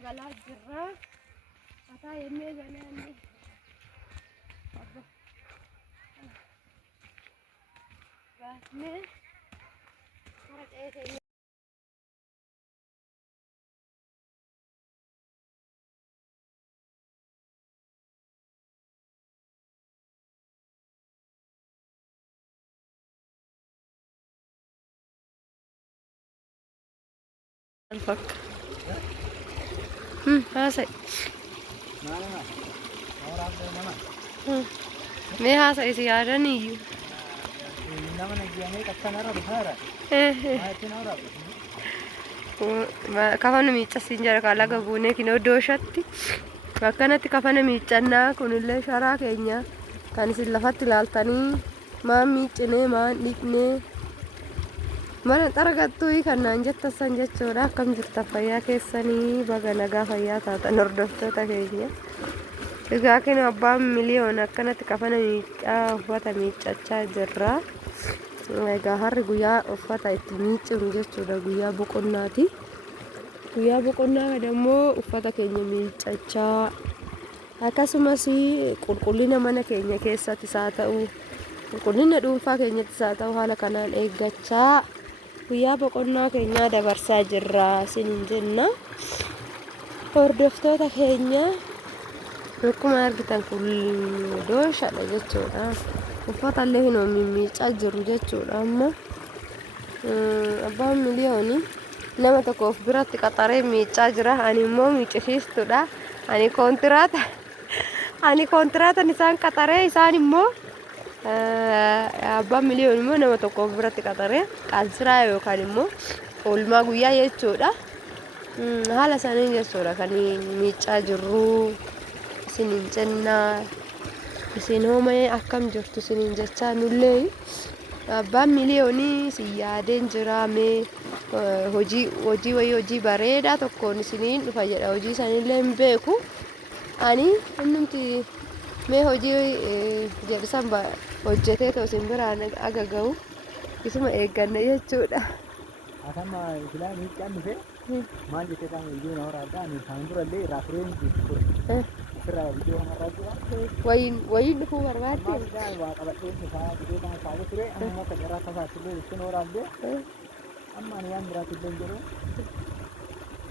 magaalaa jirra. Ataa yemmuu ganaan baasnee kara ceesee الفك هاسي ما هاسي سيارني كفن ميتشا سينجر كالا كبوني كنو دوشتي فكانت كفن ميتشنا كونيلي شارا كينيا كان سلفت لالتاني ما ميتشني ما نيتني mana targattuu kanaan jettassan jechuudha akkam jirta fayyaa keessanii baga nagaa fayyaa taatan hordoftoota keenya egaa kun abbaan miliyoona akkanatti kafana miiccaa uffata miiccachaa jirra egaa harri guyyaa uffata itti miicciru jechuudha guyyaa boqonnaati guyyaa boqonnaa dammoo uffata keenya miiccachaa akkasumas qulqullina mana keenya keessattis haa ta'u qulqullina dhuunfaa keenyattis haa ta'u haala kanaan eeggachaa guyyaa boqonnaa keenyaa dabarsaa jirra isiniin jenna hordoftoota keenya akkuma argitan kun dooshaadha jechuudha uffata illee hin miiccaa jiru jechuudha amma abbaan miliyooni nama tokkoof biratti qaxaree miiccaa jira ani immoo miiccisiistuudha ani kontiraatan isaan qaxaree isaan immoo abbaan miliyoon immoo nama tokko biratti qaxaree qansiraa yookaan immoo oolmaa guyyaa jechuudha haala isaanii jechuudha kan miiccaa jirru isiniin jennaa isin hoomee akkam jirtu isiniin jechaa nullee abbaan miliyoonii si yaadeen jira mee hojii bareedaa tokkoon isiniin dhufa jedha hojii isaaniillee hin beeku ani innumti mee hojii jedhisan hojjetee ta'u isin biraan aga ga'u isuma eegganna jechuudha. Akama filaan miiccaan dhufe maal jettee kan iyyuu na waraabdaa ani isaan durallee irraa fireen jiru irraa iyyuu namarraa jira. Wayiin dhufuu barbaadde? Maal waa qabadhee isaa dhufee kan kaa'ee ture amma kan irraa kafaattillee ittiin waraabdee amma ani waan biraatillee hin jiru.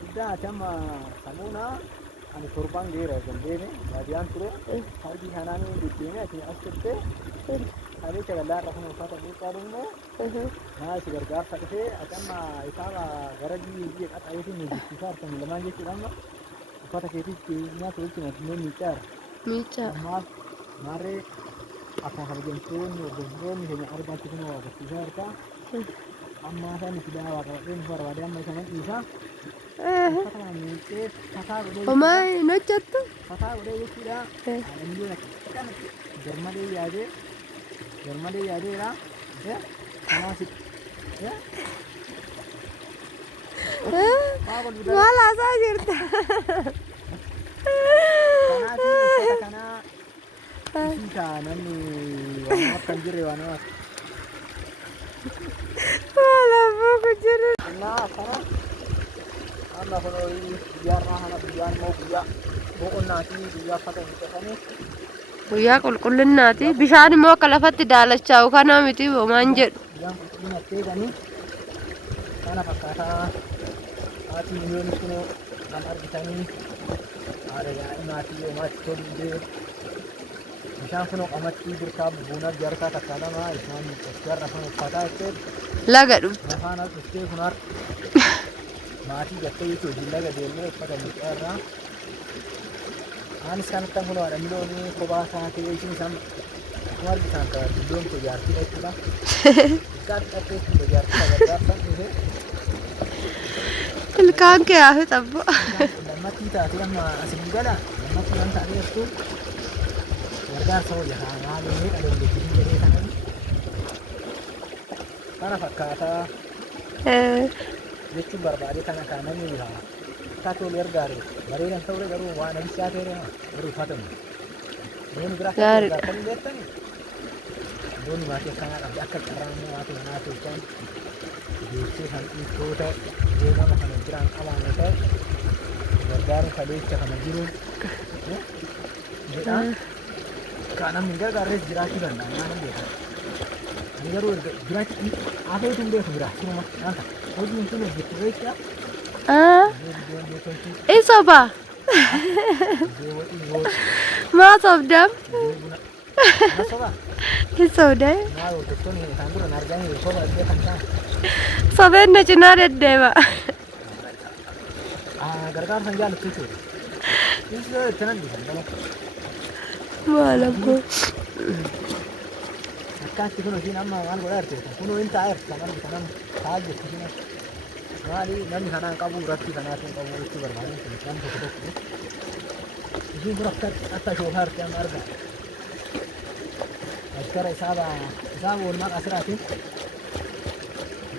Iddaa ati amma samuunaa ani torban geera gandeene baadiyaan ture hojii kanaan deddeemee ati as turte kalecha galaa irra kun uffata miiccaa dhumne maa si gargaarsa dhufee ati amma isaaba gara biyya qaxareetiin miiccisiisaa argamu lamaan jechuudha amma uffata keetiif nyaata wajjin addunyaa miiccaara ammaaf maarree akkuma kabajamtoonni hordoftoonni keenya argaatti kun agarsiisaa harkaa amma isaan fidaa waa qabadheen barbaadee amma isaanii dhiisaa Omai nojjattu? Fataa godhee jechuudha. Inni akkana garmalee yaadeera. Kanaaf maal haasaa jirta? Kanaaf uffata kanaa isiisaa namni waan akka hin jirre waan akka. Maal afoo ku jiru? Kana amma kun guyyaarraa kana guyyaan immoo guyyaa boqonnaati guyyaa uffata miiccatanii guyyaa qulqullinaati bishaan immoo akka lafatti daalachaa'u kana miti homaan jedhu guyyaan qulqullina teeganii kana fakkaataa haati miliyoonis kunoo kan argitanii haadha daa'imaatii homaatti tolullee bishaan kunoo qamattii birkaa buunaa jaarkaa takkaa lama isaan miiccachaa kun uffataa jettee laga dhufte lafaan as dhuftee kun maatii gattee jechuudha laga deemee uffata miiccaa irraa anis kan akka kun haadha miliyoonii kophaa taatee ishiin isaan akkuma argitan kan dulloon koo jaartiidha jechuudha. Ilkaan dhiqattee jechuudha jaartiidha gargaarsan dhufee. Ilkaan kee haa fixabbo. Lammattii taatee amma asiin gala lammattii waan taatee jirtu gargaarsa hojjetaa maaliin miidha dandeettii jedhee kanan kana fakkaataa. Jechuun barbaade kana kan namni biraa akka tolu gargaaru bareedan ta'uu garuu waan abisaa ta'e garuu uffatamu. Namni biraa kan gargaaru beektani. Doon maatii akkanaa qabdi akka carraamuu maatii manaa tolchan jechuun kan dhiittota yoo nama kana biraan qabaanne ta'e gargaaru kaleessa kana jiru jedha kana min gargaarres jiraachuu danda'a naan beeku ani garuu jiraachuu afeetu hin beeku jira sunuma naan hojiin sun hojjetu jecha isoba mas of them isobda sobeen cinaa deddeema gargaarsa hin jaallattu jechuudha maalakko akkaatti kun isiin amma maal godhaa jirtu kun hin taa'e sanar bitanam taa'aa jirtu isiin maali namni kanaan qabu irratti kanaatiin qabu jechuu barbaadan kun namni tokko tokko isiin kun akka shookaa irratti amma argaa askara isaaba oolmaa asiraatiin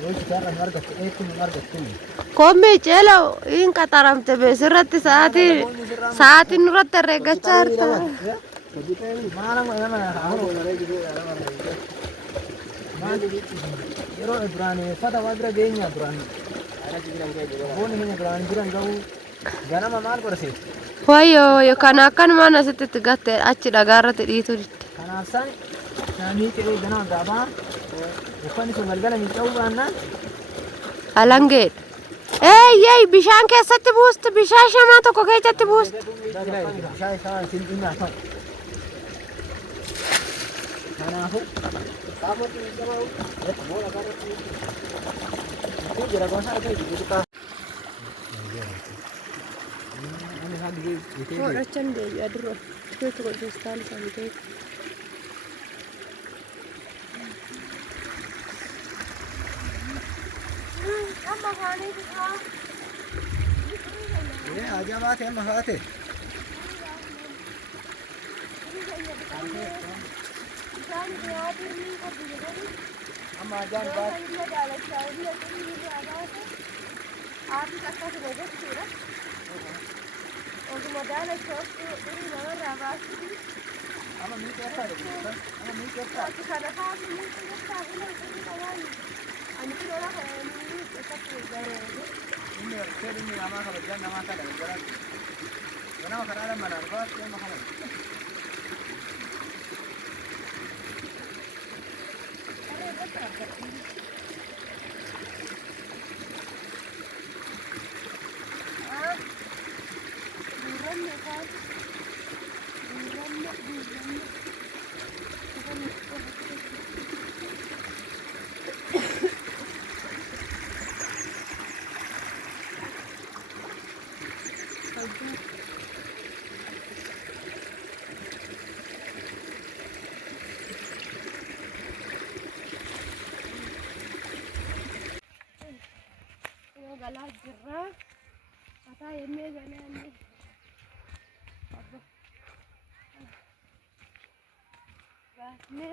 yoo kitaarra hin argattu eetti hin argattu koomii ceelo hin qaxaramte beesirratti sa'aatiin nurratti herreeggachaa jirta yeroo duraan uffata waa bira geenya duraan boonni keenya duraan jiran ga'uu ganama maal godhase wayyo kan akkanumaan asitti itti gatte achi dhagaarratti dhiitu didde kanaaf san saanii qe'ee ganama gaafaa uffanni sun galgala miica'uu baannaan alangeedha eeyyey bishaan keessatti buusti bishaan shamaa tokko keessatti buusti bishaan shamaa isin dhinnaa ta'u kanaafu Godhachan deebi'a dura iddoo godhestaan isaanii ta'e. Ajaa'ibaa amma haate. Amma ajaa'ibaa. Ama miiqa akka dha? Ama miiqa akka? Inni fedhii namaa kabajaan namaa kadha garaa. Ganama karaadhaan manaan baasuu amma kana. Galah jirra, kata ini jangan ni. Bah ni,